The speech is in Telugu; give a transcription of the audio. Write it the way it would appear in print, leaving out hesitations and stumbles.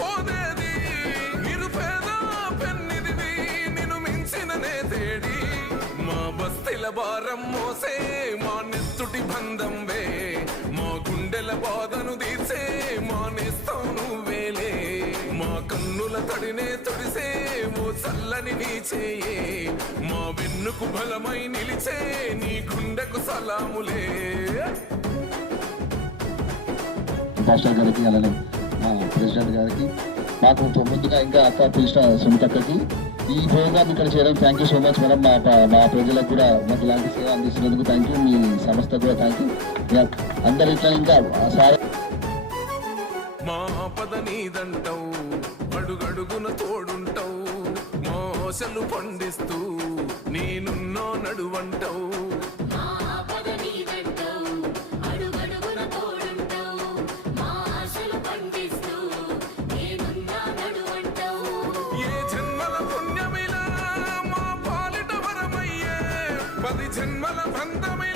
పోదేది నిరుపేద పెన్నిదివి నిన్ను మించిన నేతేడి మా బస్తీల భారం మోసే మా నెత్తుటి బంధం వే మా గుండెల బాధను తీర్చే మా నేస్తం నువ్వేలే మా కన్నుల తడినే తొడిసే ఓ చల్లని నీ చేయే మా వెన్నుకు బలమై నిలిచే నీ గుండెకు సలాములే. మాస్టర్ గారికి అలానే మా ప్రెసిడెంట్ గారికి మాకు ముందుగా ఇంకా అక్క పిలిచిన సుమితక్కకి ఈ ప్రోగ్రామ్ ఇక్కడ చేయడం thank you so much madam. మా ప్రజలకు కూడా మాకు ఇలాంటి సేవ అందిస్తున్నందుకు థ్యాంక్ యూ. మీ సంస్థ కూడా థ్యాంక్ యూ. అందరు ఇట్లా ఇంకా సార్ మా పద నీదంటావు అడుగడుగున తోడుంటావు మోసలు పండిస్తూ నేనున్నో నడువంటావు ఏ జన్మల పుణ్యమిలా మా పాలిట వరమయ్యే 10 జన్మల బంధమే